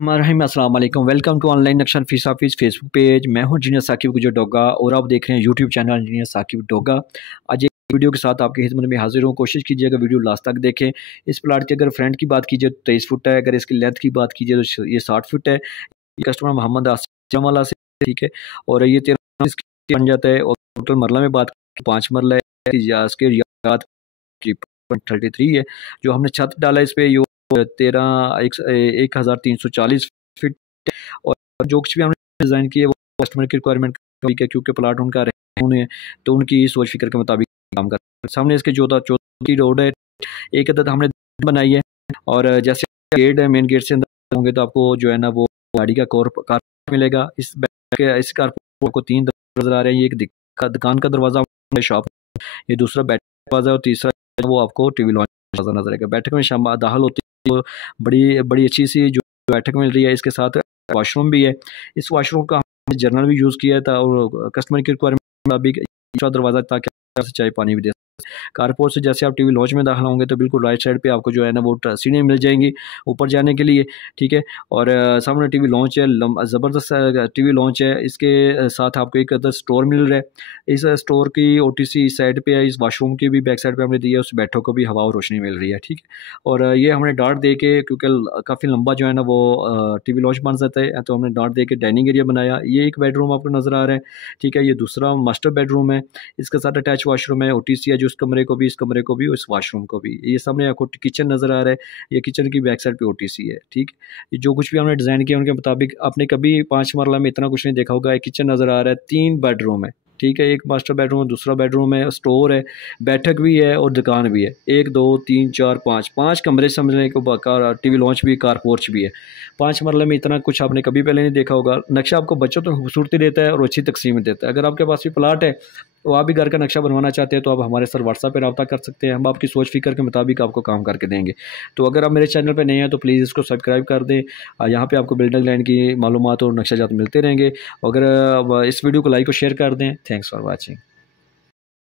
अस्सलाम वालेकुम। Welcome to online नक्शन फीस ऑफिस फेसबुक पेज। मैं हूं इंजीनियर साकिब गुजर डोगा और आप देख रहे हैं YouTube channel engineer Saqib Doga. आज एक वीडियो के साथ आपकी खिदमत में हाजिर हूं। कोशिश कीजिएगा वीडियो लास्ट तक देखें। इस प्लाट की अगर फ्रंट की बात कीजिए तो 23 फुट है। अगर इसकी लेंथ की बात कीजिए तो ये 60 फुट है। कस्टमर मोहम्मद आसिम वाला से, ठीक है। और ये 13 बन जाता है। और टोटल मरला में बात 5 मरला है। इसके 33 है। जो हमने छत डाला इस पे 13,1340 फीट। और जो कुछ भी हमने डिज़ाइन किए वो कस्टमर की रिक्वायरमेंट है, क्योंकि प्लाट उनका रहे तो उनकी सोच फिक्र के मुताबिक काम कर। सामने इसके 14 की रोड है। एक अदद हमने बनाई है। और जैसे गेट है, मेन गेट से अंदर होंगे तो आपको जो है ना वो गाड़ी का कार मिलेगा। इस कार को 3 नजर आ रहे हैं। ये एक दुकान का दरवाज़ा, शॉप, ये दूसरा बैठक दरवाज़ा और तीसरा वो आपको टीवी लॉन्च नजर आएगा। बैठक में शाम दाखिल होती है तो बड़ी बड़ी अच्छी सी जो बैठक मिल रही है। इसके साथ वॉशरूम भी है। इस वॉशरूम का हमने जर्नल भी यूज़ किया था और कस्टमर की रिक्वायरमेंट अभी दरवाज़ा ताकि चाय पानी भी दे। कारपोर्ट से जैसे आप टीवी लॉन्च में दाखिल होंगे तो बिल्कुल राइट साइड पे आपको जो है ना वो सीढ़ियाँ मिल जाएंगी ऊपर जाने के लिए, ठीक है। और सामने टीवी लॉन्च है, ज़बरदस्त टीवी लॉन्च है। इसके साथ आपको एक अदर स्टोर मिल रहा है। इस स्टोर की ओटीसी इस साइड पे है। इस वाशरूम की भी बैक साइड पे हमने दी है। उस बैठक को भी हवा और रोशनी मिल रही है, ठीक है। और ये हमने डार्ट दे के, क्योंकि काफ़ी लंबा जो है ना वो टीवी लॉन्च बन जाता है, तो हमने डार्ट दे के डाइनिंग एरिया बनाया। ये एक बेडरूम आपको नज़र आ रहा है, ठीक है। ये दूसरा मास्टर बेडरूम है। इसके साथ अटैच वाशरूम है। ओटीसी है जो इस कमरे को भी, इस कमरे को भी और इस वाशरूम को भी। ये सामने आपको किचन नज़र आ रहा है। ये किचन की बैक साइड पे ओटीसी है, ठीक। ये जो कुछ भी हमने डिज़ाइन किया उनके मुताबिक आपने कभी 5 मरला में इतना कुछ नहीं देखा होगा। एक किचन नज़र आ रहा है, 3 बेडरूम है, ठीक है। एक मास्टर बेडरूम है, दूसरा बेडरूम है, स्टोर है, बैठक भी है और दुकान भी है। 1 2 3 4 5 कमरे समझने को टीवी लॉन्च भी, कार पोर्च भी है। 5 मरले में इतना कुछ आपने कभी पहले नहीं देखा होगा। नक्शा आपको बच्चों तो खूबसूरती देता है और अच्छी तकसीम देता है। अगर आपके पास भी प्लाट है तो आप भी घर का नक्शा बनवाना चाहते हैं तो आप हमारे साथ व्हाट्सएप पे रब्ता कर सकते हैं। हम आपकी सोच फिक्र के मुताबिक आपको काम करके देंगे। तो अगर आप मेरे चैनल पे नए हैं तो प्लीज़ इसको सब्सक्राइब कर दें। यहाँ पे आपको बिल्डिंग लाइन की मालूमात और नक्शा जात मिलते रहेंगे। अगर इस वीडियो को लाइक और शेयर कर दें। Thanks for watching.